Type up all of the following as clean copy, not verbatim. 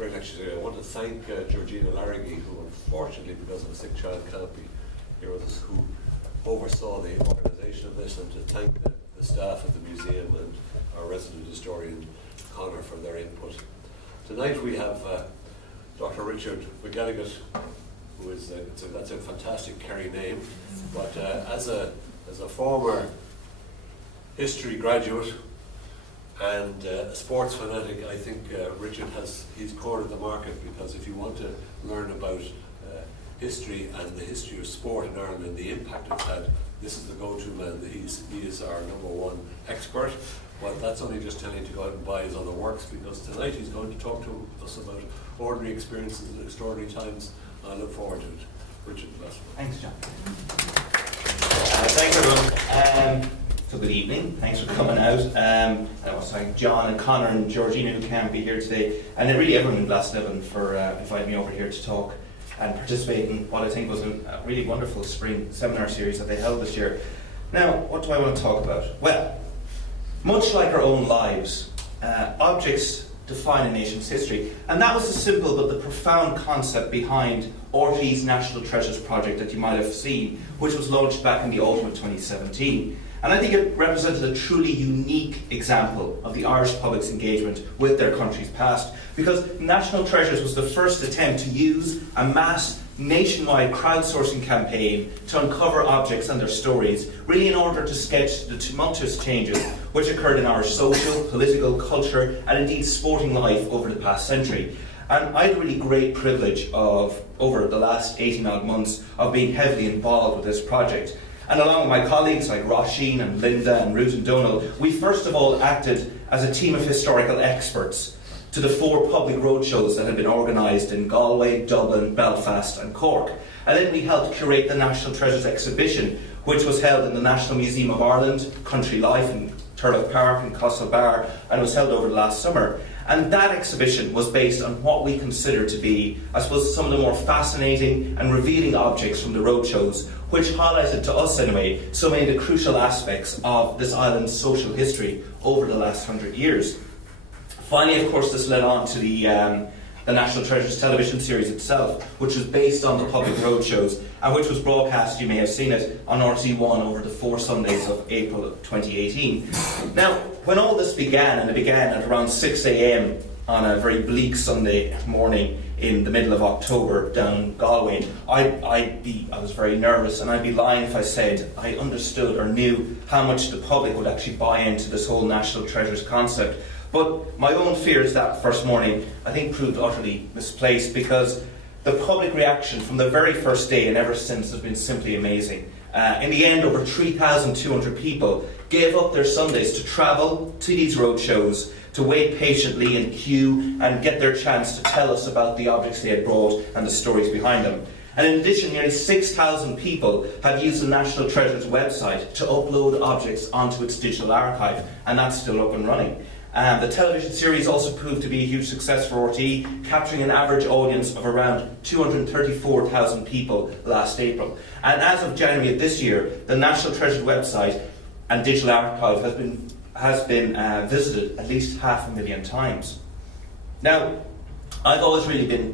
great actually. I want to thank Georgina Larraghy, who unfortunately because of a sick child can't be here with us, who oversaw the organisation of this, and to thank the staff of the museum and our resident historian Conor for their input. Tonight we have Dr Richard McElligott, who is that's a fantastic Kerry name, but as a former history graduate and a sports fanatic, I think Richard he's cornered the market, because if you want to learn about history and the history of sport in Ireland and the impact it's had, this is the go-to man. He is our #1 expert. But that's only just telling you to go out and buy his other works, because tonight he's going to talk to us about ordinary experiences and extraordinary times. I look forward to it. Richard, bless you. Thanks, John. Thanks, everyone. So good evening. Thanks for coming out. I want to thank John and Conor and Georgina, who can't be here today, and then really everyone in Glasnevin for inviting me over here to talk and participate in what I think was a really wonderful spring seminar series that they held this year. Now, what do I want to talk about? Well, much like our own lives, objects define a nation's history. And that was the simple but the profound concept behind RTÉ's National Treasures project that you might have seen, which was launched back in the autumn of 2017. And I think it represented a truly unique example of the Irish public's engagement with their country's past, because National Treasures was the first attempt to use a mass nationwide crowdsourcing campaign to uncover objects and their stories, really in order to sketch the tumultuous changes which occurred in Irish social, political, culture, and indeed sporting life over the past century. And I had a really great privilege of, over the last 18 odd months, of being heavily involved with this project. And along with my colleagues like Shin and Linda and Ruth and Donald, we first of all acted as a team of historical experts to the 4 public roadshows that had been organised in Galway, Dublin, Belfast and Cork. And then we helped curate the National Treasures exhibition, which was held in the National Museum of Ireland, Country Life in Turlough Park in Castlebar, and was held over the last summer. And that exhibition was based on what we consider to be, I suppose, some of the more fascinating and revealing objects from the roadshows, which highlighted to us anyway so many of the crucial aspects of this island's social history over the last 100 years. Finally, of course, this led on to the National Treasures television series itself, which was based on the public roadshows and which was broadcast, you may have seen it, on RTÉ1 over the 4 Sundays of April of 2018. Now, when all this began, and it began at around 6 a.m. on a very bleak Sunday morning in the middle of October down in Galway, I was very nervous, and I'd be lying if I said I understood or knew how much the public would actually buy into this whole National Treasures concept. But my own fears that first morning, I think, proved utterly misplaced, because the public reaction from the very first day and ever since has been simply amazing. In the end, over 3,200 people gave up their Sundays to travel to these roadshows, to wait patiently in queue and get their chance to tell us about the objects they had brought and the stories behind them. And in addition, nearly 6,000 people have used the National Treasures website to upload objects onto its digital archive, and that's still up and running. The television series also proved to be a huge success for RTÉ, capturing an average audience of around 234,000 people last April. And as of January of this year, the National Treasure website and digital archive has been visited at least 500,000 times. Now, I've always really been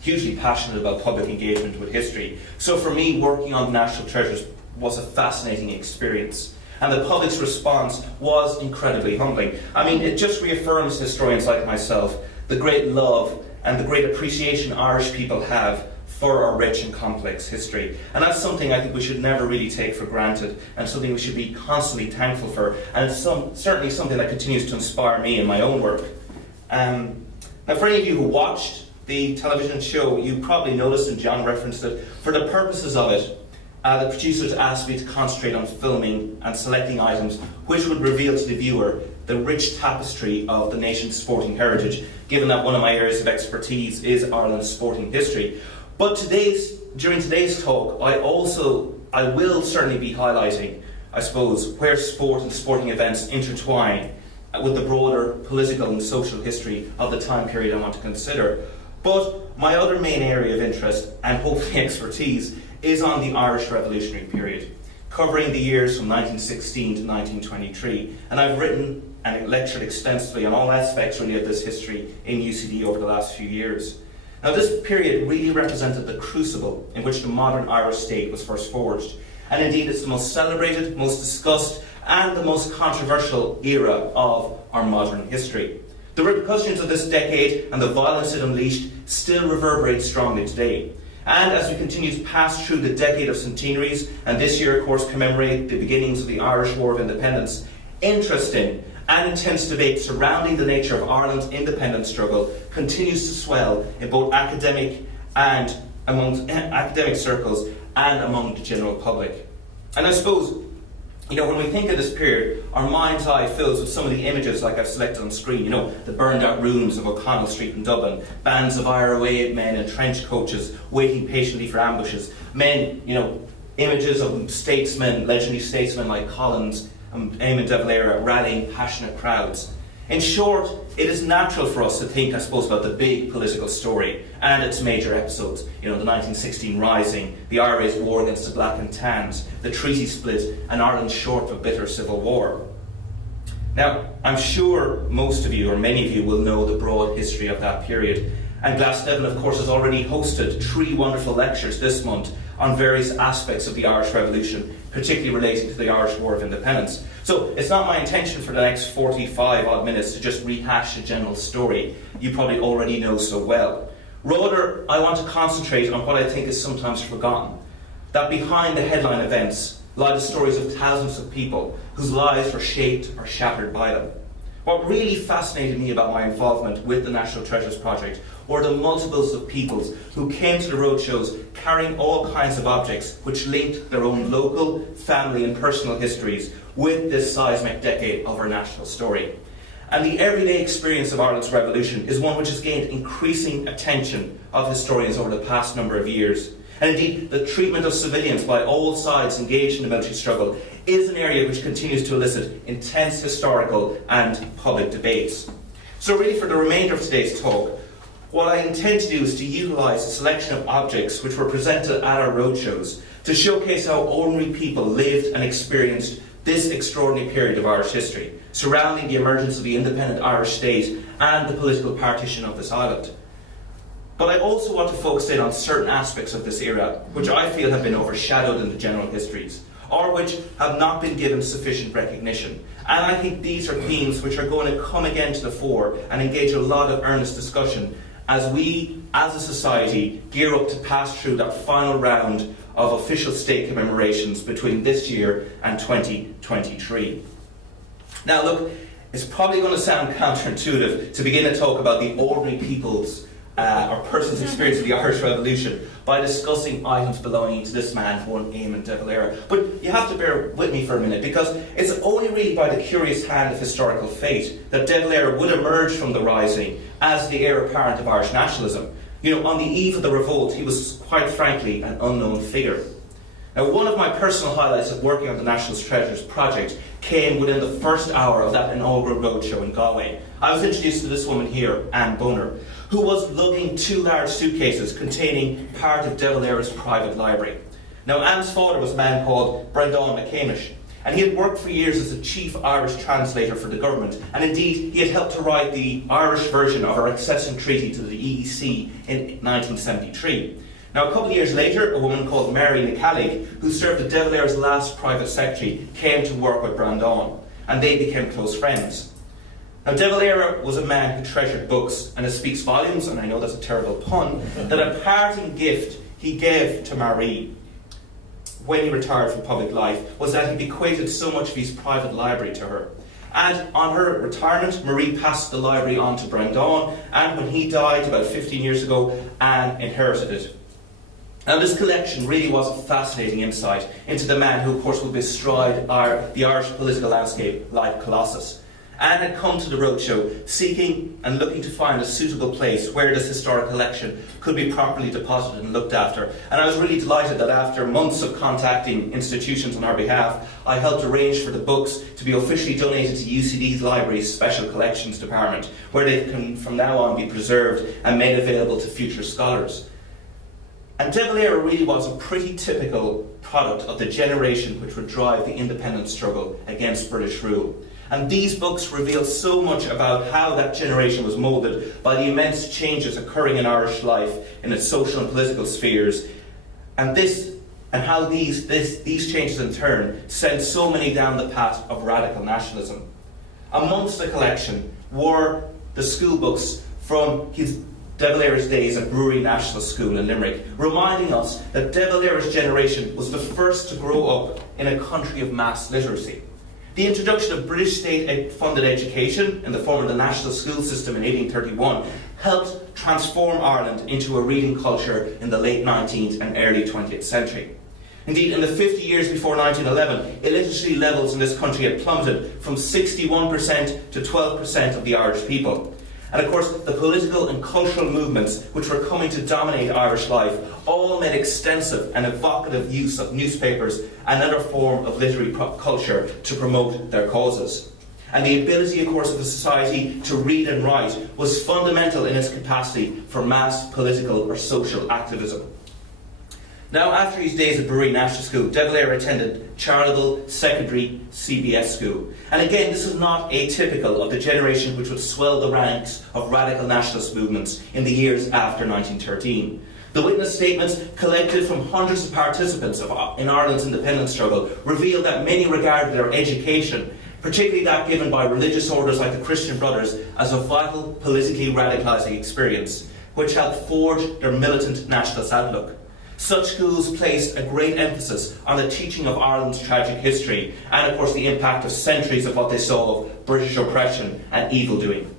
hugely passionate about public engagement with history. So for me, working on National Treasures was a fascinating experience. And the public's response was incredibly humbling. I mean, it just reaffirms historians like myself the great love and the great appreciation Irish people have for our rich and complex history. And that's something I think we should never really take for granted, and something we should be constantly thankful for. And it's certainly something that continues to inspire me in my own work. Now, for any of you who watched the television show, you probably noticed, and John referenced it, for the purposes of it, the producers asked me to concentrate on filming and selecting items which would reveal to the viewer the rich tapestry of the nation's sporting heritage, given that one of my areas of expertise is Ireland's sporting history. But during today's talk, I will certainly be highlighting, I suppose, where sport and sporting events intertwine with the broader political and social history of the time period I want to consider. But my other main area of interest, and hopefully expertise, is on the Irish Revolutionary period. covering the years from 1916 to 1923. And I've written and lectured extensively on all aspects really of this history in UCD over the last few years. Now, this period really represented the crucible in which the modern Irish state was first forged. And indeed, it's the most celebrated, most discussed, and the most controversial era of our modern history. The repercussions of this decade and the violence it unleashed still reverberate strongly today. And as we continue to pass through the decade of centenaries, and this year, of course, commemorate the beginnings of the Irish War of Independence, interest in and intense debate surrounding the nature of Ireland's independence struggle continues to swell in both academic and among academic circles and among the general public. And I suppose, when we think of this period, our mind's eye fills with some of the images like I've selected on screen. The burned out ruins of O'Connell Street in Dublin, bands of IRA men in trench coaches waiting patiently for ambushes, men, images of statesmen, legendary statesmen like Collins and Eamon de Valera rallying passionate crowds. In short, it is natural for us to think, I suppose, about the big political story and its major episodes. The 1916 Rising, the IRA's war against the Black and Tans, the treaty split, and Ireland's short but bitter civil war. Now, I'm sure most of you, or many of you, will know the broad history of that period. And Glasnevin, of course, has already hosted 3 wonderful lectures this month on various aspects of the Irish Revolution, particularly relating to the Irish War of Independence. So it's not my intention for the next 45 odd minutes to just rehash the general story you probably already know so well. Rather, I want to concentrate on what I think is sometimes forgotten, that behind the headline events lie the stories of thousands of people whose lives were shaped or shattered by them. What really fascinated me about my involvement with the National Treasures Project were the multiples of peoples who came to the roadshows carrying all kinds of objects which linked their own local, family and personal histories with this seismic decade of our national story. And the everyday experience of Ireland's revolution is one which has gained increasing attention of historians over the past number of years. And indeed, the treatment of civilians by all sides engaged in the military struggle is an area which continues to elicit intense historical and public debates. So really, for the remainder of today's talk, what I intend to do is to utilise a selection of objects which were presented at our roadshows to showcase how ordinary people lived and experienced this extraordinary period of Irish history, surrounding the emergence of the independent Irish state and the political partition of this island. But I also want to focus in on certain aspects of this era which I feel have been overshadowed in the general histories, or which have not been given sufficient recognition. And I think these are themes which are going to come again to the fore and engage a lot of earnest discussion as we, as a society, gear up to pass through that final round of official state commemorations between this year and 2023. Now look, it's probably going to sound counterintuitive to begin to talk about the ordinary people's or person's experience of the Irish Revolution by discussing items belonging to this man, one Eamon de Valera. But you have to bear with me for a minute, because it's only really by the curious hand of historical fate that de Valera would emerge from the Rising as the heir apparent of Irish nationalism. On the eve of the revolt, he was quite frankly an unknown figure. Now, one of my personal highlights of working on the National Treasures Project came within the first hour of that inaugural roadshow in Galway. I was introduced to this woman here, Anne Boner, who was lugging 2 large suitcases containing part of de Valera's private library. Now, Anne's father was a man called Brendan McCamish, and he had worked for years as a chief Irish translator for the government, and indeed he had helped to write the Irish version of our accession treaty to the EEC in 1973. Now, a couple of years later, a woman called Mary McElligott, who served as de Valera's last private secretary, came to work with Brendan, and they became close friends. Now, de Valera was a man who treasured books, and it speaks volumes, and I know that's a terrible pun, that a parting gift he gave to Marie when he retired from public life was that he bequeathed so much of his private library to her. And on her retirement, Marie passed the library on to Brendan, and when he died about 15 years ago, Anne inherited it. Now, this collection really was a fascinating insight into the man who, of course, would bestride the Irish political landscape like Colossus. Anne had come to the roadshow seeking and looking to find a suitable place where this historic collection could be properly deposited and looked after. And I was really delighted that after months of contacting institutions on our behalf, I helped arrange for the books to be officially donated to UCD's Library's Special Collections Department, where they can from now on be preserved and made available to future scholars. And De Valera really was a pretty typical product of the generation which would drive the independence struggle against British rule. And these books reveal so much about how that generation was moulded by the immense changes occurring in Irish life in its social and political spheres, and how these changes in turn sent so many down the path of radical nationalism. Amongst the collection were the school books from De Valera's days at Brewery National School in Limerick, reminding us that De Valera's generation was the first to grow up in a country of mass literacy. The introduction of British state-funded education in the form of the national school system in 1831 helped transform Ireland into a reading culture in the late 19th and early 20th century. Indeed, in the 50 years before 1911, illiteracy levels in this country had plummeted from 61% to 12% of the Irish people. And of course, the political and cultural movements which were coming to dominate Irish life all made extensive and evocative use of newspapers and other form of literary culture to promote their causes. And the ability, of course, of the society to read and write was fundamental in its capacity for mass political or social activism. Now, after his days at Brewery National School, De Valera attended Charleville Secondary CBS School. And again, this is not atypical of the generation which would swell the ranks of radical nationalist movements in the years after 1913. The witness statements collected from hundreds of participants in Ireland's independence struggle reveal that many regarded their education, particularly that given by religious orders like the Christian Brothers, as a vital, politically radicalising experience, which helped forge their militant nationalist outlook. Such schools placed a great emphasis on the teaching of Ireland's tragic history and, of course, the impact of centuries of what they saw of British oppression and evil-doing.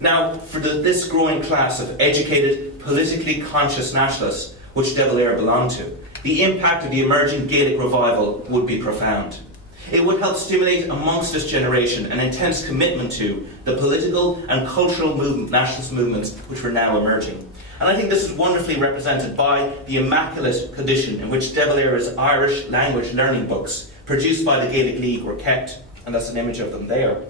Now, for this growing class of educated, politically conscious nationalists, which De Valera belonged to, the impact of the emerging Gaelic revival would be profound. It would help stimulate amongst this generation an intense commitment to the political and cultural nationalist movements which were now emerging. And I think this is wonderfully represented by the immaculate condition in which De Valera's Irish language learning books, produced by the Gaelic League, were kept, and that's an image of them there.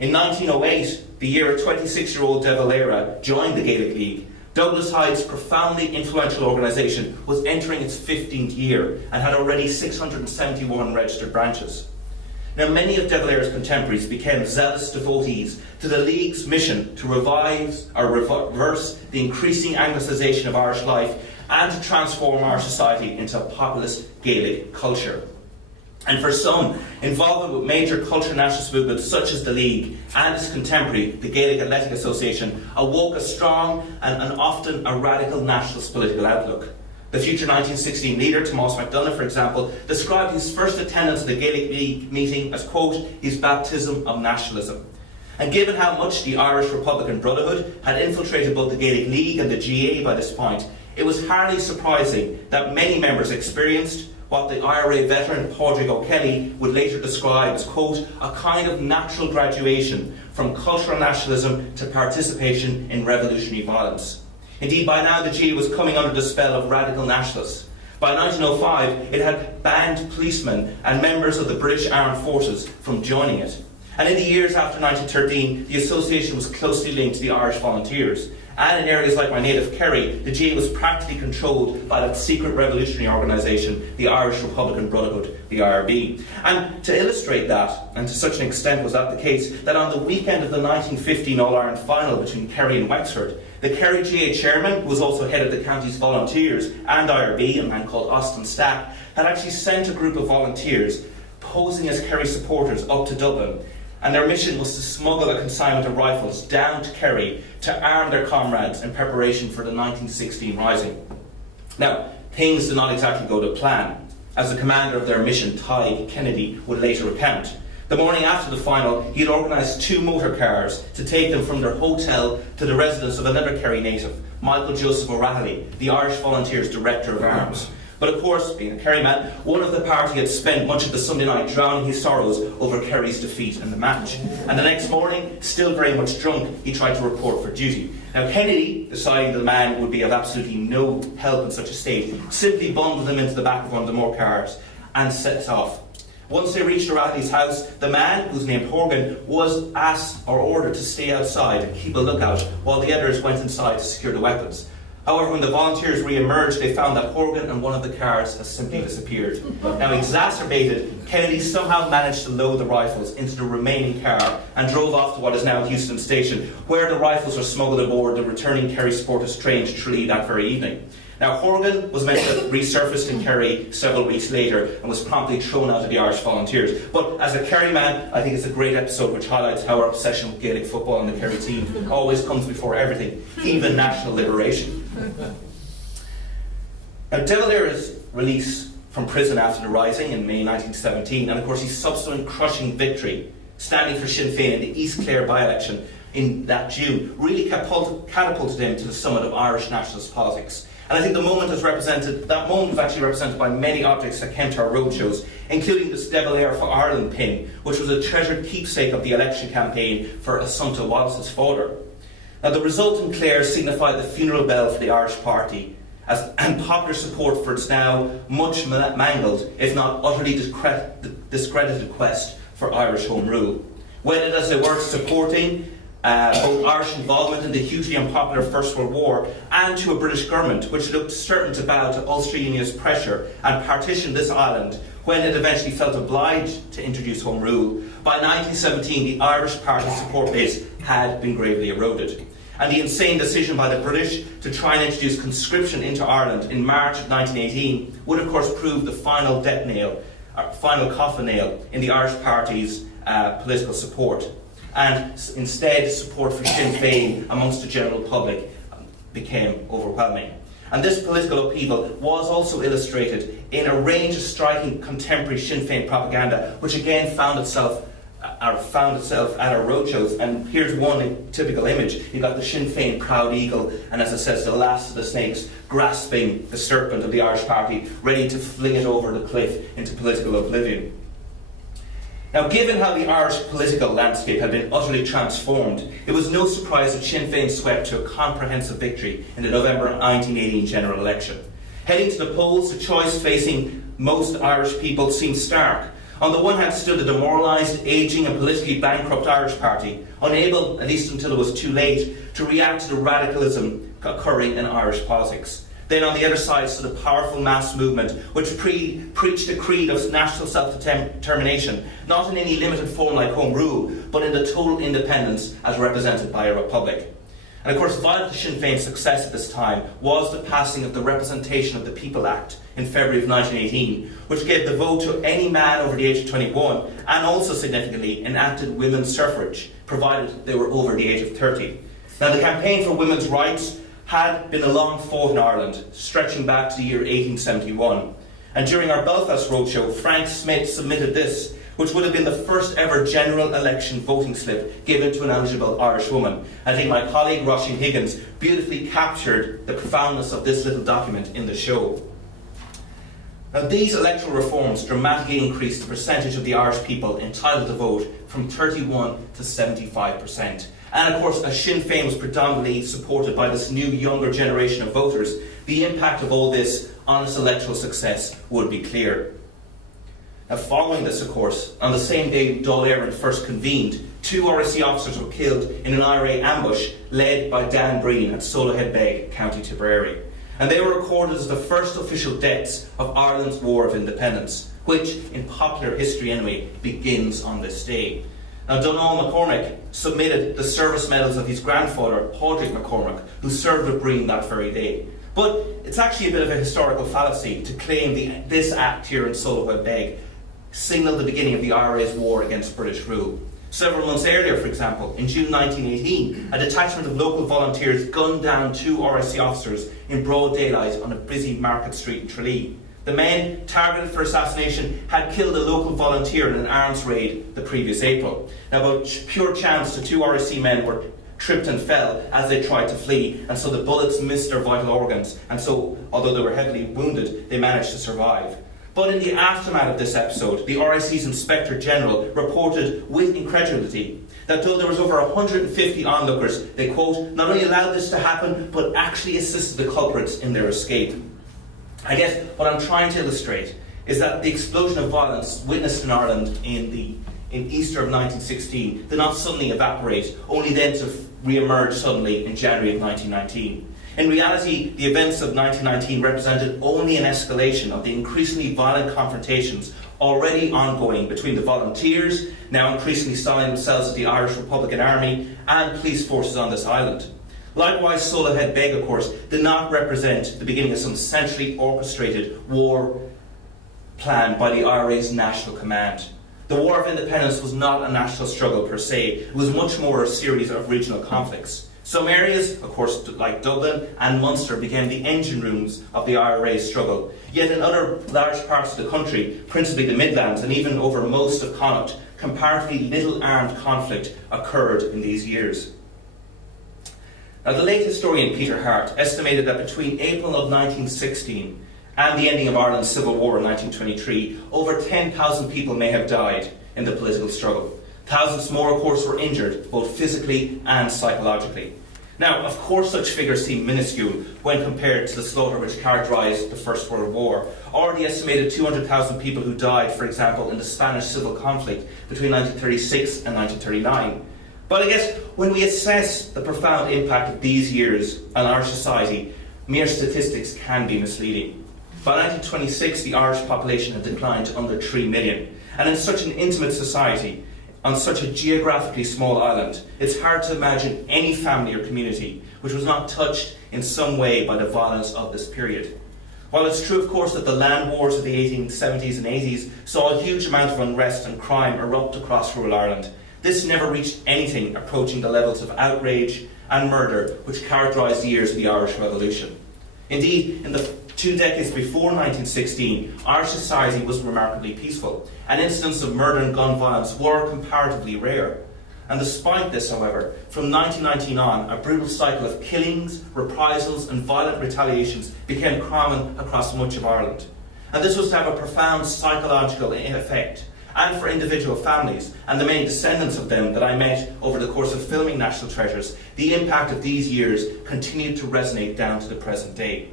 In 1908, the year 26-year-old De Valera joined the Gaelic League, Douglas Hyde's profoundly influential organisation was entering its 15th year and had already 671 registered branches. Now, many of De Valera's contemporaries became zealous devotees to the League's mission to reverse the increasing Anglicization of Irish life and to transform our society into a populist Gaelic culture. And for some, involvement with major cultural nationalist movements such as the League and its contemporary, the Gaelic Athletic Association, awoke a strong and often a radical nationalist political outlook. The future 1916 leader, Tomás MacDonagh, for example, described his first attendance at the Gaelic League meeting as, quote, his baptism of nationalism. And given how much the Irish Republican Brotherhood had infiltrated both the Gaelic League and the GA by this point, it was hardly surprising that many members experienced what the IRA veteran Padraig O'Kelly would later describe as, quote, a kind of natural graduation from cultural nationalism to participation in revolutionary violence. Indeed, by now the GA was coming under the spell of radical nationalists. By 1905, it had banned policemen and members of the British Armed Forces from joining it. And in the years after 1913, the association was closely linked to the Irish Volunteers. And in areas like my native Kerry, the GA was practically controlled by that secret revolutionary organisation, the Irish Republican Brotherhood, the IRB. And to illustrate that, and to such an extent was that the case, that on the weekend of the 1915 All-Ireland final between Kerry and Wexford, the Kerry GA chairman, who was also head of the county's volunteers and IRB, a man called Austin Stack, had actually sent a group of volunteers posing as Kerry supporters up to Dublin. And their mission was to smuggle a consignment of rifles down to Kerry to arm their comrades in preparation for the 1916 Rising. Now, things did not exactly go to plan, as the commander of their mission, Tig Kennedy, would later recount. The morning after the final, he had organised 2 motor cars to take them from their hotel to the residence of another Kerry native, Michael Joseph O'Reilly, the Irish Volunteers Director of Arms. But of course, being a Kerry man, one of the party had spent much of the Sunday night drowning his sorrows over Kerry's defeat in the match. And the next morning, still very much drunk, he tried to report for duty. Now Kennedy, deciding the man would be of absolutely no help in such a state, simply bundled him into the back of one of the more cars and set off. Once they reached O'Reilly's house, the man, whose name Horgan, was asked or ordered to stay outside and keep a lookout while the others went inside to secure the weapons. However, when the volunteers re-emerged, they found that Horgan and one of the cars has simply disappeared. Now, exacerbated, Kennedy somehow managed to load the rifles into the remaining car and drove off to what is now Houston Station, where the rifles were smuggled aboard the returning Kerry Sporters train to Tralee that very evening. Now, Horgan was meant to resurface in Kerry several weeks later and was promptly thrown out of the Irish Volunteers. But as a Kerry man, I think it's a great episode which highlights how our obsession with Gaelic football and the Kerry team always comes before everything, even national liberation. Now, De Valera's release from prison after the Rising in May 1917, and of course his subsequent crushing victory, standing for Sinn Féin in the East Clare by-election in that June, really catapulted him to the summit of Irish nationalist politics. And I think that moment was actually represented by many objects that came to our roadshows, including this De Valera for Ireland pin, which was a treasured keepsake of the election campaign for Assunta Wallace's father. Now, the result in Clare signified the funeral bell for the Irish party, and popular support for its now much mangled, if not utterly discredited quest for Irish Home Rule. Wedded as they were to supporting both Irish involvement in the hugely unpopular First World War and to a British government which looked certain to bow to Ulster Unionist pressure and partition this island when it eventually felt obliged to introduce Home Rule, by 1917 the Irish party support base had been gravely eroded. And the insane decision by the British to try and introduce conscription into Ireland in March of 1918 would of course prove the final final coffin nail in the Irish party's political support. And instead, support for Sinn Féin amongst the general public became overwhelming. And this political upheaval was also illustrated in a range of striking contemporary Sinn Féin propaganda, which again found itself at our roadshows. And here's one typical image. You've got the Sinn Féin proud eagle, and as it says, the last of the snakes grasping the serpent of the Irish party, ready to fling it over the cliff into political oblivion. Now, given how the Irish political landscape had been utterly transformed, it was no surprise that Sinn Féin swept to a comprehensive victory in the November 1918 general election. Heading to the polls, the choice facing most Irish people seemed stark. On the one hand stood a demoralised, ageing and politically bankrupt Irish party, unable, at least until it was too late, to react to the radicalism occurring in Irish politics. Then on the other side stood a powerful mass movement which preached a creed of national self-determination, not in any limited form like Home Rule, but in the total independence as represented by a republic. And of course, vital to Sinn Féin's success at this time was the passing of the Representation of the People Act in February of 1918, which gave the vote to any man over the age of 21, and also significantly enacted women's suffrage, provided they were over the age of 30. Now, the campaign for women's rights had been a long fought in Ireland, stretching back to the year 1871. And during our Belfast roadshow, Frank Smith submitted this, which would have been the first ever general election voting slip given to an eligible Irish woman. I think my colleague Roisin Higgins beautifully captured the profoundness of this little document in the show. Now, these electoral reforms dramatically increased the percentage of the Irish people entitled to vote from 31 to 75%. And of course, as Sinn Féin was predominantly supported by this new younger generation of voters, the impact of all this on its electoral success would be clear. Now, following this, of course, on the same day Dáil Éireann first convened, 2 RSC officers were killed in an IRA ambush led by Dan Breen at Solohead Beg, County Tipperary. And they were recorded as the first official deaths of Ireland's War of Independence, which, in popular history anyway, begins on this day. Now, Donald McCormick submitted the service medals of his grandfather, Padraig McCormick, who served with Breen that very day. But it's actually a bit of a historical fallacy to claim this act here in Solohead Beg signalled the beginning of the IRA's war against British rule. Several months earlier, for example, in June 1918, a detachment of local volunteers gunned down 2 RSC officers in broad daylight on a busy market street in Tralee. The men targeted for assassination had killed a local volunteer in an arms raid the previous April. Now, by pure chance, the 2 RSC men were tripped and fell as they tried to flee, and so the bullets missed their vital organs, and so, although they were heavily wounded, they managed to survive. But in the aftermath of this episode, the RSC's Inspector General reported with incredulity that though there was over 150 onlookers, they, quote, not only allowed this to happen, but actually assisted the culprits in their escape. I guess what I'm trying to illustrate is that the explosion of violence witnessed in Ireland in Easter of 1916 did not suddenly evaporate, only then to re-emerged suddenly in January of 1919. In reality, the events of 1919 represented only an escalation of the increasingly violent confrontations already ongoing between the volunteers, now increasingly styling themselves as the Irish Republican Army, and police forces on this island. Likewise, Solohead Beg, of course, did not represent the beginning of some centrally orchestrated war planned by the IRA's National Command. The War of Independence was not a national struggle per se, it was much more a series of regional conflicts. Some areas, of course, like Dublin and Munster, became the engine rooms of the IRA's struggle. Yet in other large parts of the country, principally the Midlands and even over most of Connaught, comparatively little armed conflict occurred in these years. Now, the late historian Peter Hart estimated that between April of 1916 and the ending of Ireland's Civil War in 1923, over 10,000 people may have died in the political struggle. Thousands more, of course, were injured, both physically and psychologically. Now, of course, such figures seem minuscule when compared to the slaughter which characterised the First World War, or the estimated 200,000 people who died, for example, in the Spanish Civil Conflict between 1936 and 1939. But I guess when we assess the profound impact of these years on Irish society, mere statistics can be misleading. By 1926, the Irish population had declined to under 3 million, and in such an intimate society, on such a geographically small island, it's hard to imagine any family or community which was not touched in some way by the violence of this period. While it's true, of course, that the land wars of the 1870s and 80s saw a huge amount of unrest and crime erupt across rural Ireland, this never reached anything approaching the levels of outrage and murder which characterised the years of the Irish Revolution. Indeed, in the 2 decades before 1916, Irish society was remarkably peaceful, and incidents of murder and gun violence were comparatively rare. And despite this, however, from 1919 on, a brutal cycle of killings, reprisals and violent retaliations became common across much of Ireland. And this was to have a profound psychological effect, and for individual families, and the many descendants of them that I met over the course of filming National Treasures, the impact of these years continued to resonate down to the present day.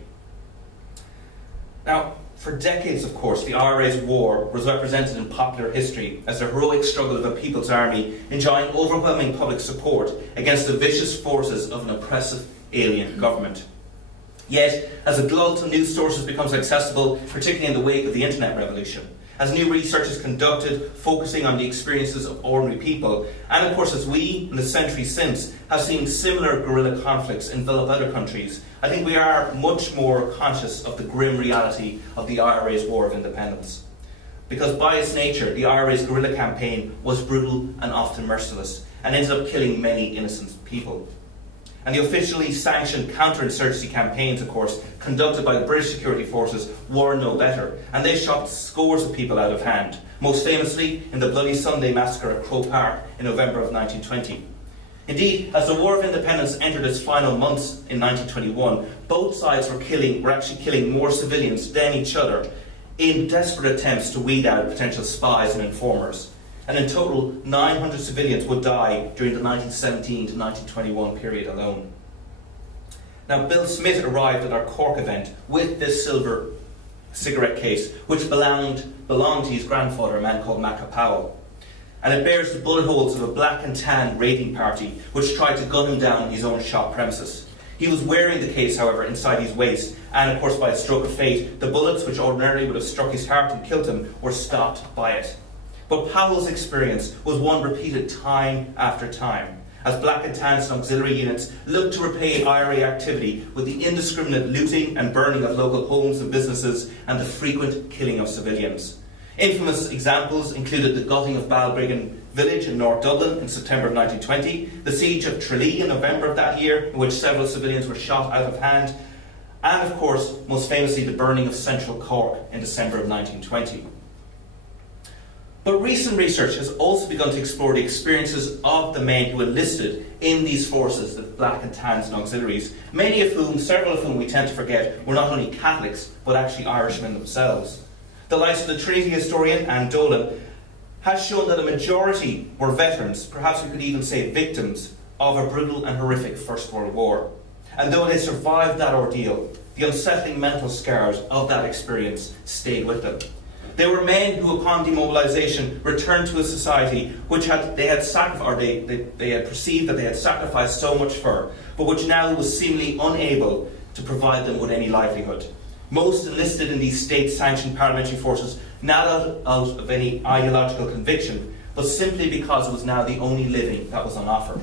Now, for decades, of course, the IRA's war was represented in popular history as a heroic struggle of a people's army enjoying overwhelming public support against the vicious forces of an oppressive alien government. Yet, as a glut to news sources becomes accessible, particularly in the wake of the internet revolution, as new research is conducted focusing on the experiences of ordinary people, and of course as we, in the centuries since, have seen similar guerrilla conflicts envelop other countries, I think we are much more conscious of the grim reality of the IRA's War of Independence. Because by its nature, the IRA's guerrilla campaign was brutal and often merciless, and ended up killing many innocent people. And the officially sanctioned counterinsurgency campaigns, of course, conducted by the British security forces were no better, and they shot scores of people out of hand, most famously in the Bloody Sunday massacre at Croke Park in November of 1920. Indeed, as the War of Independence entered its final months in 1921, both sides were actually killing more civilians than each other in desperate attempts to weed out potential spies and informers. And in total, 900 civilians would die during the 1917 to 1921 period alone. Now, Bill Smith arrived at our Cork event with this silver cigarette case, which belonged to his grandfather, a man called Macca Powell. And it bears the bullet holes of a black and tan raiding party which tried to gun him down in his own shop premises. He was wearing the case, however, inside his waist, and of course by a stroke of fate, the bullets which ordinarily would have struck his heart and killed him were stopped by it. But Powell's experience was one repeated time after time, as Black and Tans and auxiliary units looked to repay IRA activity with the indiscriminate looting and burning of local homes and businesses and the frequent killing of civilians. Infamous examples included the gutting of Balbriggan village in North Dublin in September of 1920, the siege of Tralee in November of that year, in which several civilians were shot out of hand, and of course, most famously, the burning of Central Cork in December of 1920. But recent research has also begun to explore the experiences of the men who enlisted in these forces, the Black and Tans and auxiliaries, several of whom we tend to forget, were not only Catholics, but actually Irishmen themselves. The likes of the Trinity historian Anne Dolan has shown that a majority were veterans, perhaps we could even say victims, of a brutal and horrific First World War. And though they survived that ordeal, the unsettling mental scars of that experience stayed with them. They were men who, upon demobilisation, returned to a society which they had perceived that they had sacrificed so much for, but which now was seemingly unable to provide them with any livelihood. Most enlisted in these state-sanctioned paramilitary forces, not out of any ideological conviction, but simply because it was now the only living that was on offer.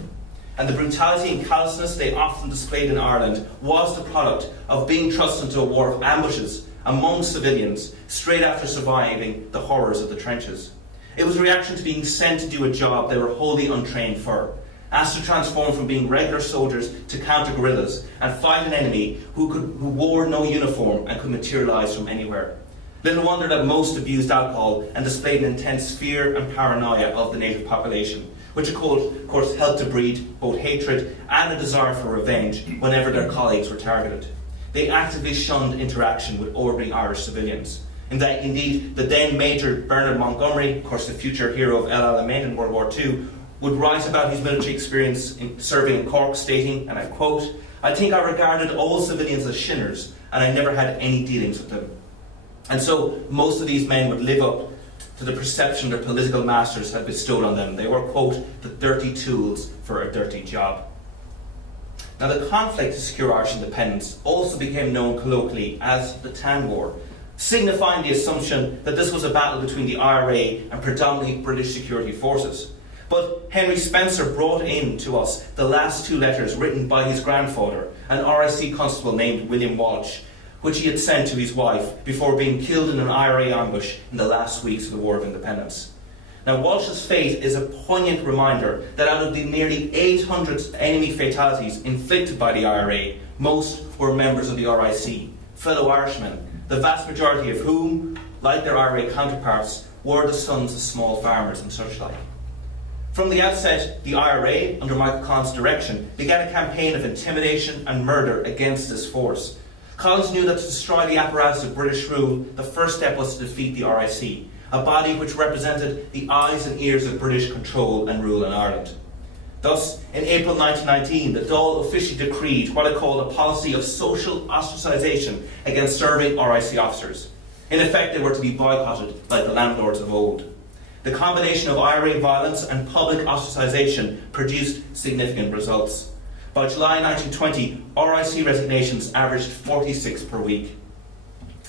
And the brutality and callousness they often displayed in Ireland was the product of being thrust into a war of ambushes among civilians straight after surviving the horrors of the trenches. It was a reaction to being sent to do a job they were wholly untrained for, asked to transform from being regular soldiers to counter guerrillas and fight an enemy who wore no uniform and could materialise from anywhere. Little wonder that most abused alcohol and displayed an intense fear and paranoia of the native population, which of course helped to breed both hatred and a desire for revenge whenever their colleagues were targeted. They actively shunned interaction with ordinary Irish civilians. Indeed, the then Major Bernard Montgomery, of course the future hero of El Alamein in World War II, would write about his military experience in serving in Cork, stating, and I quote, "I think I regarded all civilians as Shinners, and I never had any dealings with them." And so most of these men would live up to the perception their political masters had bestowed on them. They were, quote, the dirty tools for a dirty job. Now, the conflict to secure Irish independence also became known colloquially as the Tan War, signifying the assumption that this was a battle between the IRA and predominantly British security forces. But Henry Spencer brought in to us the last two letters written by his grandfather, an RIC constable named William Walsh, which he had sent to his wife before being killed in an IRA ambush in the last weeks of the War of Independence. Now, Walsh's fate is a poignant reminder that out of the nearly 800 enemy fatalities inflicted by the IRA, most were members of the RIC, fellow Irishmen, the vast majority of whom, like their IRA counterparts, were the sons of small farmers and such like. From the outset, the IRA, under Michael Collins' direction, began a campaign of intimidation and murder against this force. Collins knew that to destroy the apparatus of British rule, the first step was to defeat the RIC, a body which represented the eyes and ears of British control and rule in Ireland. Thus, in April 1919, the Dáil officially decreed what it called a policy of social ostracisation against serving RIC officers. In effect, they were to be boycotted like the landlords of old. The combination of IRA violence and public ostracisation produced significant results. By July 1920, RIC resignations averaged 46 per week.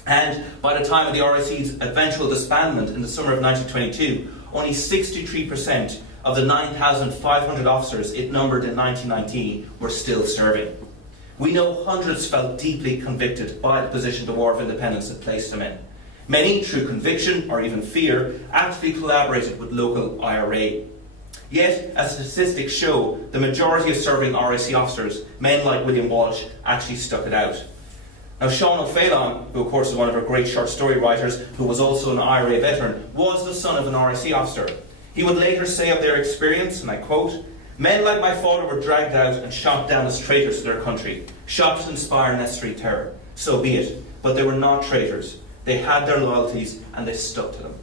And by the time of the RIC's eventual disbandment in the summer of 1922, only 63% of the 9,500 officers it numbered in 1919 were still serving. We know hundreds felt deeply convicted by the position the War of Independence had placed them in. Many, through conviction or even fear, actively collaborated with local IRA. Yet, as statistics show, the majority of serving RIC officers, men like William Walsh, actually stuck it out. Now, Sean O'Phelan, who of course is one of our great short story writers, who was also an IRA veteran, was the son of an RIC officer. He would later say of their experience, and I quote, "Men like my father were dragged out and shot down as traitors to their country, shot to inspire necessary terror. So be it, but they were not traitors. They had their loyalties and they stuck to them."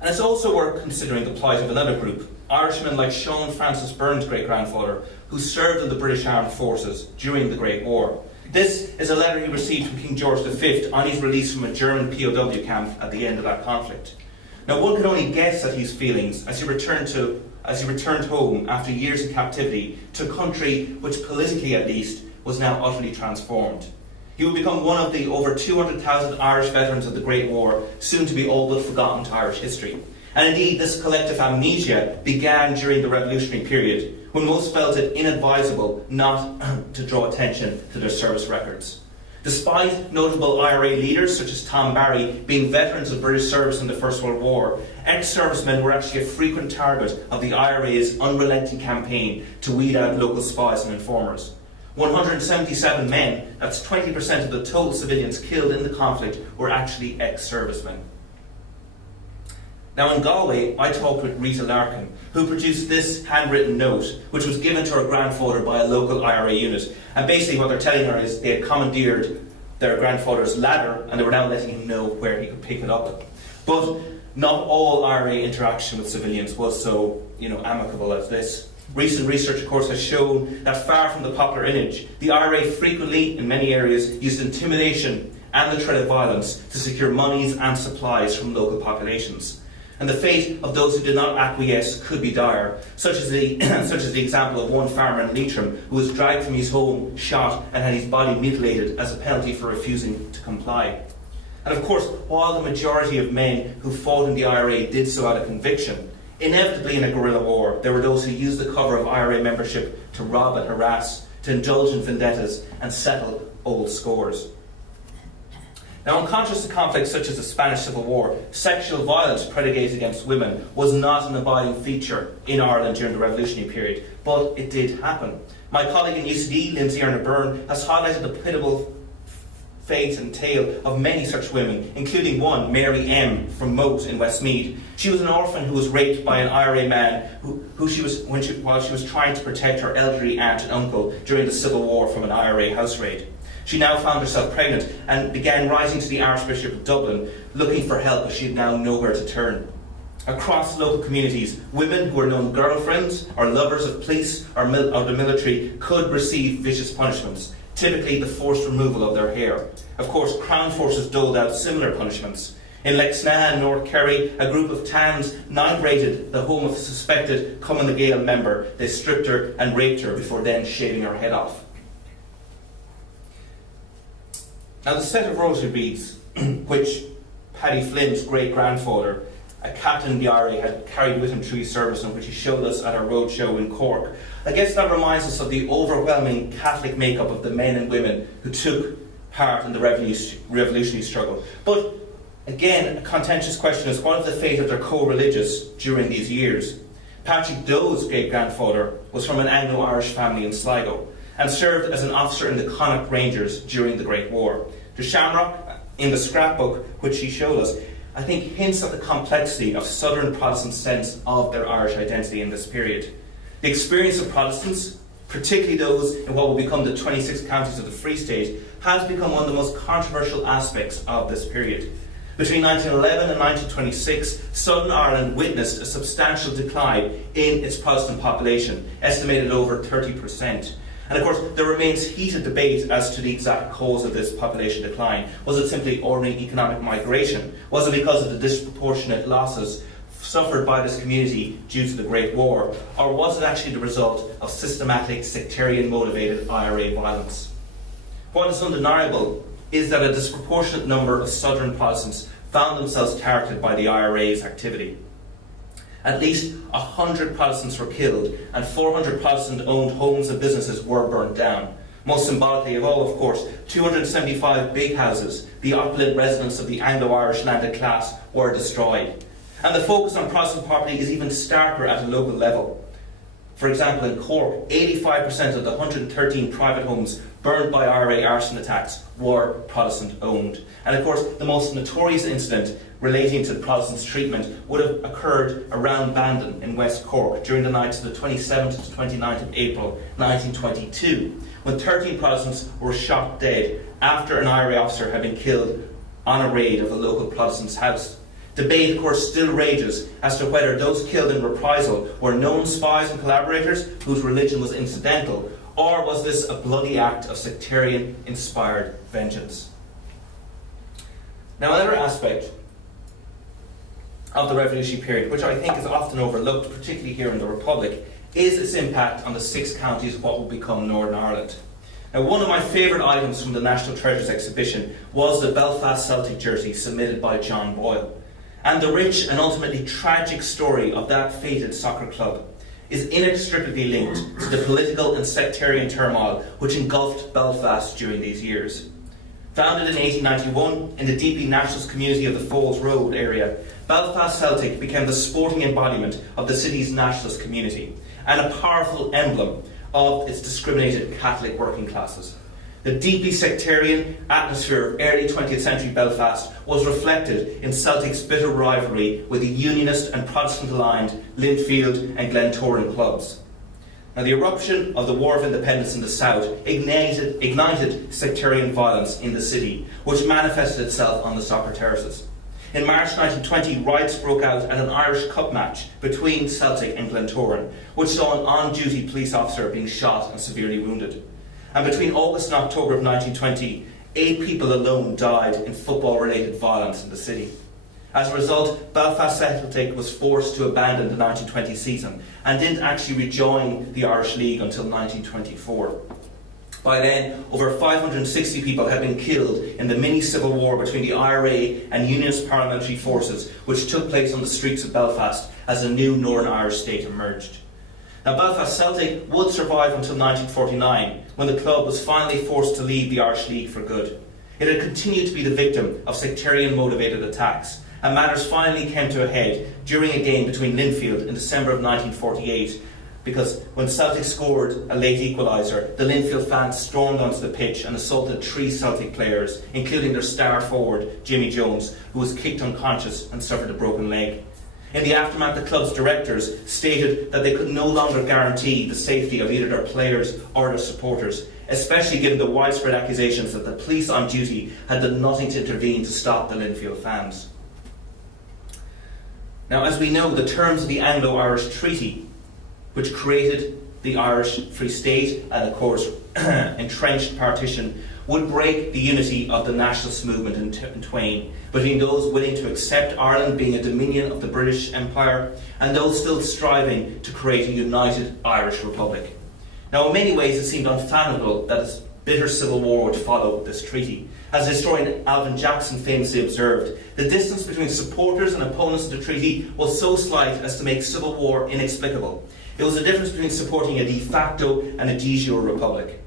And it's also worth considering the plight of another group, Irishmen like Sean Francis Byrne's great-grandfather, who served in the British Armed Forces during the Great War. This is a letter he received from King George V on his release from a German POW camp at the end of that conflict. Now, one can only guess at his feelings as he returned home after years in captivity to a country which, politically at least, was now utterly transformed. He would become one of the over 200,000 Irish veterans of the Great War, soon to be all but forgotten to Irish history. And indeed, this collective amnesia began during the revolutionary period, when most felt it inadvisable not to draw attention to their service records. Despite notable IRA leaders such as Tom Barry being veterans of British service in the First World War, ex-servicemen were actually a frequent target of the IRA's unrelenting campaign to weed out local spies and informers. 177 men, that's 20% of the total civilians killed in the conflict, were actually ex-servicemen. Now, in Galway, I talked with Rita Larkin, who produced this handwritten note, which was given to her grandfather by a local IRA unit. And basically what they're telling her is they had commandeered their grandfather's ladder and they were now letting him know where he could pick it up. But not all IRA interaction with civilians was so, amicable as this. Recent research, of course, has shown that far from the popular image, the IRA frequently, in many areas, used intimidation and the threat of violence to secure monies and supplies from local populations. And the fate of those who did not acquiesce could be dire, such as the example of one farmer in Leitrim who was dragged from his home, shot, and had his body mutilated as a penalty for refusing to comply. And of course, while the majority of men who fought in the IRA did so out of conviction, inevitably in a guerrilla war, there were those who used the cover of IRA membership to rob and harass, to indulge in vendettas and settle old scores. Now, in contrast to conflicts such as the Spanish Civil War, sexual violence predicated against women was not an abiding feature in Ireland during the revolutionary period, but it did happen. My colleague in UCD, Lindsay Erna Byrne, has highlighted the pitiable fate and tale of many such women, including one, Mary M. from Moat in Westmeath. She was an orphan who was raped by an IRA man while she was trying to protect her elderly aunt and uncle during the Civil War from an IRA house raid. She now found herself pregnant and began writing to the Archbishop of Dublin, looking for help as she had now nowhere to turn. Across local communities, women who were known girlfriends or lovers of police or the military could receive vicious punishments, typically the forced removal of their hair. Of course, Crown forces doled out similar punishments. In Lexna and North Kerry, a group of Tans night-raided the home of a suspected Cumann na Gael member. They stripped her and raped her before then shaving her head off. Now, the set of rosary beads, which Paddy Flynn's great-grandfather, a captain in the IRA, had carried with him through his service, and which he showed us at our roadshow in Cork, I guess that reminds us of the overwhelming Catholic makeup of the men and women who took part in the revolutionary struggle. But again, a contentious question is, what of the fate of their co-religious during these years? Patrick Doe's great-grandfather was from an Anglo-Irish family in Sligo and served as an officer in the Connacht Rangers during the Great War. The Shamrock, in the scrapbook which he showed us, I think hints at the complexity of Southern Protestant sense of their Irish identity in this period. The experience of Protestants, particularly those in what will become the 26 counties of the Free State, has become one of the most controversial aspects of this period. Between 1911 and 1926, Southern Ireland witnessed a substantial decline in its Protestant population, estimated over 30%. And of course, there remains heated debate as to the exact cause of this population decline. Was it simply ordinary economic migration? Was it because of the disproportionate losses suffered by this community due to the Great War? Or was it actually the result of systematic, sectarian-motivated IRA violence? What is undeniable is that a disproportionate number of Southern Protestants found themselves targeted by the IRA's activity. At least 100 Protestants were killed and 400 Protestant-owned homes and businesses were burnt down. Most symbolically of all, of course, 275 big houses, the opulent residence of the Anglo-Irish landed class, were destroyed. And the focus on Protestant property is even starker at a local level. For example, in Cork, 85% of the 113 private homes burned by IRA arson attacks were Protestant-owned. And of course, the most notorious incident relating to the Protestants' treatment would have occurred around Bandon in West Cork during the nights of the 27th to 29th of April 1922, when 13 Protestants were shot dead after an IRA officer had been killed on a raid of a local Protestant's house. Debate, of course, still rages as to whether those killed in reprisal were known spies and collaborators whose religion was incidental, or was this a bloody act of sectarian-inspired vengeance? Now, another aspect of the revolutionary period, which I think is often overlooked, particularly here in the Republic, is its impact on the 6 counties of what will become Northern Ireland. Now, one of my favourite items from the National Treasures exhibition was the Belfast Celtic jersey submitted by John Boyle. And the rich and ultimately tragic story of that fated soccer club is inextricably linked to the political and sectarian turmoil which engulfed Belfast during these years. Founded in 1891 in the deeply nationalist community of the Falls Road area, Belfast Celtic became the sporting embodiment of the city's nationalist community and a powerful emblem of its discriminated Catholic working classes. The deeply sectarian atmosphere of early 20th century Belfast was reflected in Celtic's bitter rivalry with the Unionist and Protestant-aligned Linfield and Glentoran clubs. Now, the eruption of the War of Independence in the South ignited sectarian violence in the city, which manifested itself on the soccer terraces. In March 1920, riots broke out at an Irish Cup match between Celtic and Glentoran, which saw an on-duty police officer being shot and severely wounded. And between August and October of 1920, 8 people alone died in football-related violence in the city. As a result, Belfast Celtic was forced to abandon the 1920 season and didn't actually rejoin the Irish League until 1924. By then, over 560 people had been killed in the mini-civil war between the IRA and Unionist paramilitary forces, which took place on the streets of Belfast as a new Northern Irish state emerged. Now, Belfast Celtic would survive until 1949, when the club was finally forced to leave the Irish League for good. It had continued to be the victim of sectarian-motivated attacks, and matters finally came to a head during a game between Linfield in December of 1948, because when Celtic scored a late equaliser, the Linfield fans stormed onto the pitch and assaulted 3 Celtic players, including their star forward, Jimmy Jones, who was kicked unconscious and suffered a broken leg. In the aftermath, the club's directors stated that they could no longer guarantee the safety of either their players or their supporters, especially given the widespread accusations that the police on duty had done nothing to intervene to stop the Linfield fans. Now, as we know, the terms of the Anglo-Irish Treaty, which created the Irish Free State and, of course, entrenched partition, would break the unity of the nationalist movement in twain between those willing to accept Ireland being a dominion of the British Empire and those still striving to create a united Irish Republic. Now, in many ways, it seemed unfathomable that a bitter civil war would follow this treaty. As historian Alvin Jackson famously observed, the distance between supporters and opponents of the treaty was so slight as to make civil war inexplicable. It was the difference between supporting a de facto and a de jure republic.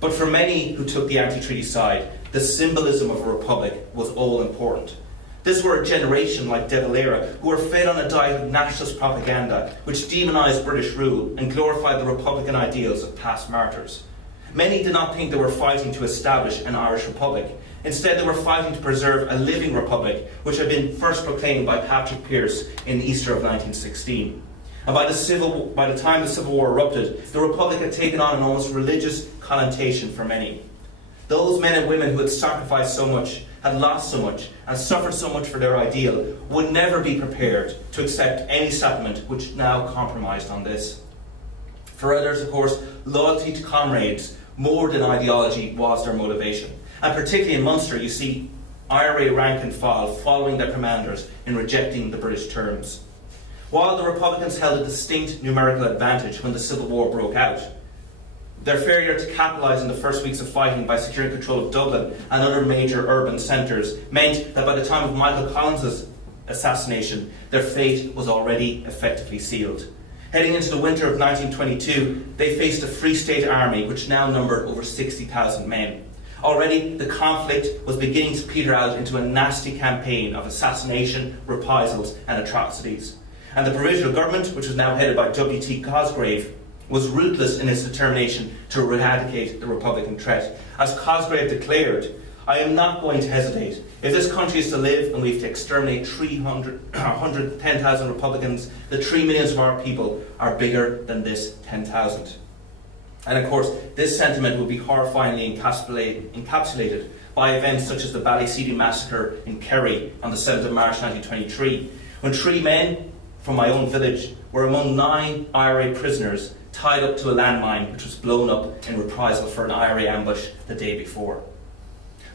But for many who took the anti-treaty side, the symbolism of a republic was all important. This were a generation like De Valera who were fed on a diet of nationalist propaganda which demonised British rule and glorified the republican ideals of past martyrs. Many did not think they were fighting to establish an Irish republic. Instead, they were fighting to preserve a living republic which had been first proclaimed by Patrick Pearse in Easter of 1916. And by the time the Civil War erupted, the Republic had taken on an almost religious connotation for many. Those men and women who had sacrificed so much, had lost so much, and suffered so much for their ideal would never be prepared to accept any settlement which now compromised on this. For others, of course, loyalty to comrades more than ideology was their motivation. And particularly in Munster, you see IRA rank and file following their commanders in rejecting the British terms. While the Republicans held a distinct numerical advantage when the Civil War broke out, their failure to capitalise in the first weeks of fighting by securing control of Dublin and other major urban centres meant that by the time of Michael Collins's assassination, their fate was already effectively sealed. Heading into the winter of 1922, they faced a Free State army which now numbered over 60,000 men. Already, the conflict was beginning to peter out into a nasty campaign of assassination, reprisals and atrocities. And the provisional government, which was now headed by W.T. Cosgrave, was ruthless in its determination to eradicate the Republican threat. As Cosgrave declared, "I am not going to hesitate. If this country is to live and we have to exterminate 110,000 Republicans, the 3 millions of our people are bigger than this 10,000. And of course, this sentiment would be horrifyingly encapsulated by events such as the Ballyseedy massacre in Kerry on the 7th of March 1923, when 3 men from my own village were among 9 IRA prisoners tied up to a landmine which was blown up in reprisal for an IRA ambush the day before.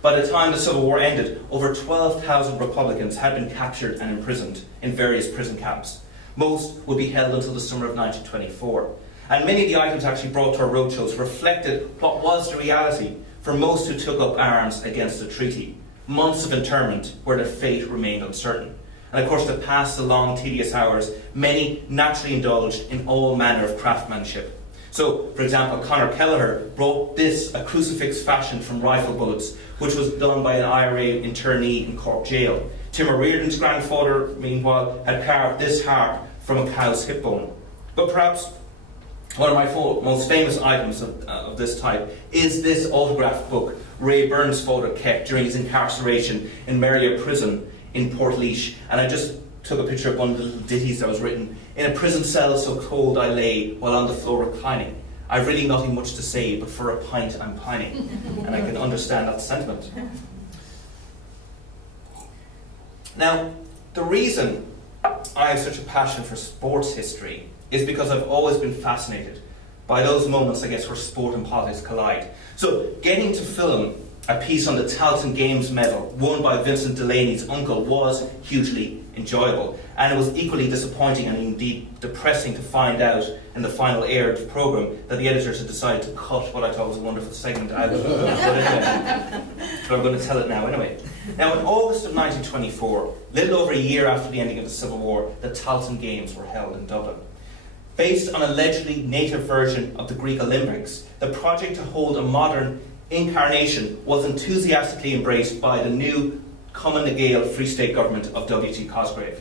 By the time the Civil War ended, over 12,000 Republicans had been captured and imprisoned in various prison camps. Most would be held until the summer of 1924. And many of the items actually brought to our roadshows reflected what was the reality for most who took up arms against the treaty. Months of internment where their fate remained uncertain. And of course, to pass the long, tedious hours, many naturally indulged in all manner of craftsmanship. So, for example, Conor Kelleher brought this, a crucifix fashioned from rifle bullets, which was done by an IRA internee in Cork jail. Tim O'Riordan's grandfather, meanwhile, had carved this harp from a cow's hip bone. But perhaps one of my most famous items of this type is this autographed book Ray Burns' father kept during his incarceration in Maria Prison in Portlaoise. And I just took a picture of one of the little ditties that was written. "In a prison cell so cold I lay, while on the floor reclining. I've really nothing much to say, but for a pint I'm pining." And I can understand that sentiment. Now, the reason I have such a passion for sports history is because I've always been fascinated by those moments, I guess, where sport and politics collide. So, getting to film a piece on the Tailteann Games medal won by Vincent Delaney's uncle was hugely enjoyable, and it was equally disappointing and indeed depressing to find out in the final aired programme that the editors had decided to cut what I thought was a wonderful segment out of it. But I'm going to tell it now anyway. Now, in August of 1924, little over a year after the ending of the Civil War, the Tailteann Games were held in Dublin. Based on an allegedly native version of the Greek Olympics, the project to hold a modern incarnation was enthusiastically embraced by the new Cumann na Gael Free State government of W.T. Cosgrave.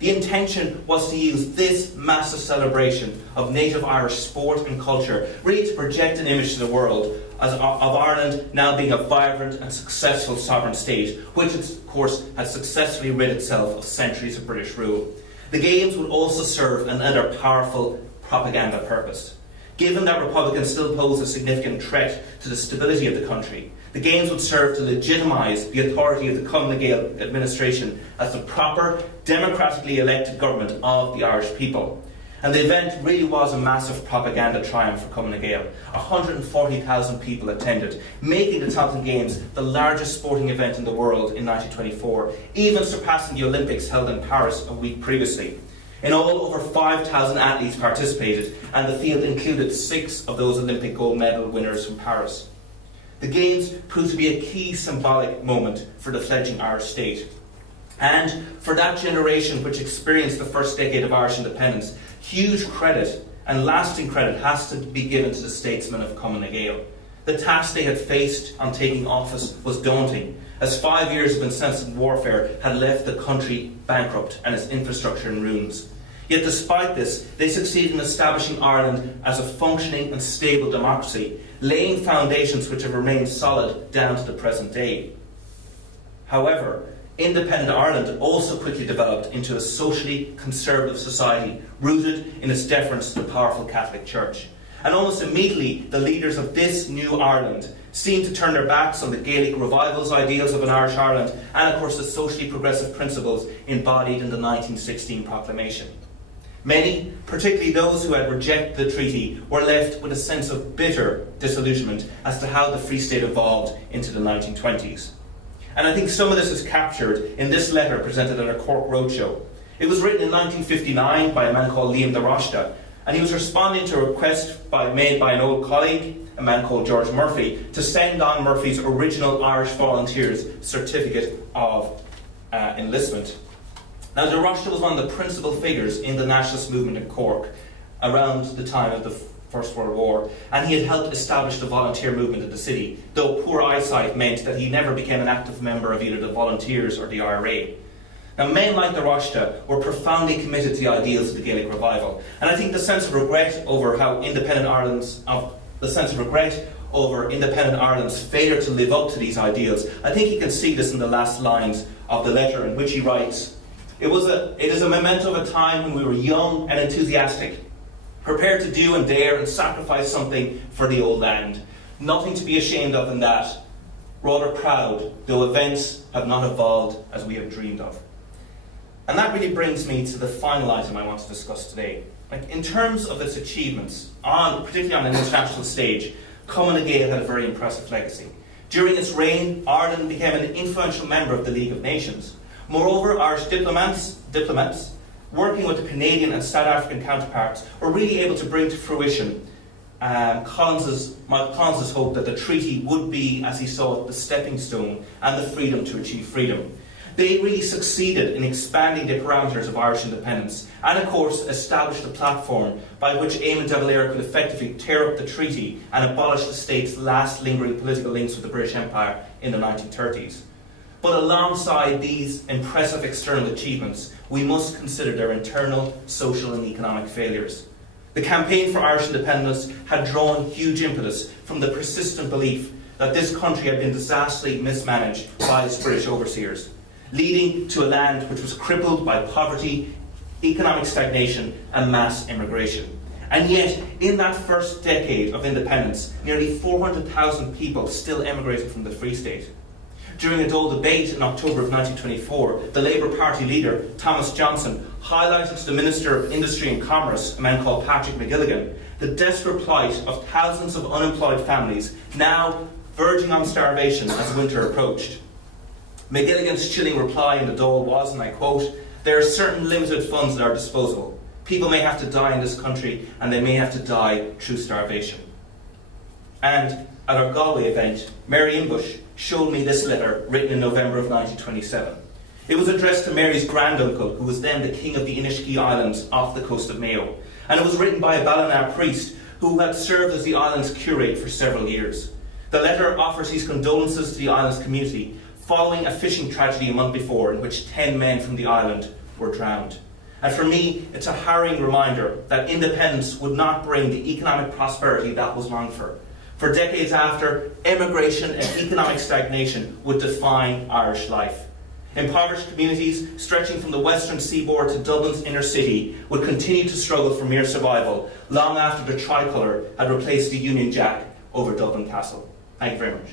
The intention was to use this massive celebration of native Irish sport and culture really to project an image to the world of Ireland now being a vibrant and successful sovereign state, which of course had successfully rid itself of centuries of British rule. The Games would also serve another powerful propaganda purpose. Given that Republicans still pose a significant threat to the stability of the country, the Games would serve to legitimise the authority of the Cumann na Gael administration as the proper, democratically elected government of the Irish people. And the event really was a massive propaganda triumph for Cumann na Gael. 140,000 people attended, making the Tailteann Games the largest sporting event in the world in 1924, even surpassing the Olympics held in Paris a week previously. In all, over 5,000 athletes participated, and the field included 6 of those Olympic gold medal winners from Paris. The Games proved to be a key symbolic moment for the fledgling Irish state. And for that generation which experienced the first decade of Irish independence, huge credit and lasting credit has to be given to the statesmen of Cumann na Gael. The task they had faced on taking office was daunting, as 5 years of incessant warfare had left the country bankrupt and its infrastructure in ruins. Yet despite this, they succeeded in establishing Ireland as a functioning and stable democracy, laying foundations which have remained solid down to the present day. However, independent Ireland also quickly developed into a socially conservative society, rooted in its deference to the powerful Catholic Church. And almost immediately, the leaders of this new Ireland seemed to turn their backs on the Gaelic revival's ideals of an Irish Ireland, and of course the socially progressive principles embodied in the 1916 proclamation. Many, particularly those who had rejected the treaty, were left with a sense of bitter disillusionment as to how the Free State evolved into the 1920s. And I think some of this is captured in this letter presented at a Cork Roadshow. It was written in 1959 by a man called Liam de Rochta, and he was responding to a request made by an old colleague, a man called George Murphy, to send on Murphy's original Irish Volunteers certificate of enlistment. Now, de Rochta was one of the principal figures in the nationalist movement in Cork around the time of the First World War, and he had helped establish the volunteer movement in the city, though poor eyesight meant that he never became an active member of either the Volunteers or the IRA. Now, men like de Rochta were profoundly committed to the ideals of the Gaelic revival, and I think the sense of regret over independent Ireland's failure to live up to these ideals, I think you can see this in the last lines of the letter, in which he writes, It is a memento of a time when we were young and enthusiastic, prepared to do and dare and sacrifice something for the old land. Nothing to be ashamed of in that. Rather proud, though events have not evolved as we have dreamed of. And that really brings me to the final item I want to discuss today. In terms of its achievements, particularly on an international stage, Cumann na Gael had a very impressive legacy. During its reign, Ireland became an influential member of the League of Nations. Moreover, Irish diplomats, working with the Canadian and South African counterparts, were really able to bring to fruition Collins's hope that the treaty would be, as he saw it, the stepping stone and the freedom to achieve freedom. They really succeeded in expanding the parameters of Irish independence, and of course established a platform by which Eamon de Valera could effectively tear up the treaty and abolish the state's last lingering political links with the British Empire in the 1930s. But alongside these impressive external achievements, we must consider their internal, social and economic failures. The campaign for Irish independence had drawn huge impetus from the persistent belief that this country had been disastrously mismanaged by its British overseers, leading to a land which was crippled by poverty, economic stagnation and mass immigration. And yet, in that first decade of independence, nearly 400,000 people still emigrated from the Free State. During a dull debate in October of 1924, the Labour Party leader, Thomas Johnson, highlighted to the Minister of Industry and Commerce, a man called Richard McElligott, the desperate plight of thousands of unemployed families now verging on starvation as winter approached. McElligott's chilling reply in the Dáil was, and I quote, "There are certain limited funds at our disposal. People may have to die in this country, and they may have to die through starvation." And at our Galway event, Mary Imbush showed me this letter written in November of 1927. It was addressed to Mary's granduncle, who was then the king of the Inishkea Islands off the coast of Mayo. And it was written by a Ballina priest who had served as the island's curate for several years. The letter offers his condolences to the island's community following a fishing tragedy a month before in which 10 men from the island were drowned. And for me, it's a harrowing reminder that independence would not bring the economic prosperity that was longed for. For decades after, emigration and economic stagnation would define Irish life. Impoverished communities stretching from the western seaboard to Dublin's inner city would continue to struggle for mere survival long after the tricolour had replaced the Union Jack over Dublin Castle. Thank you very much.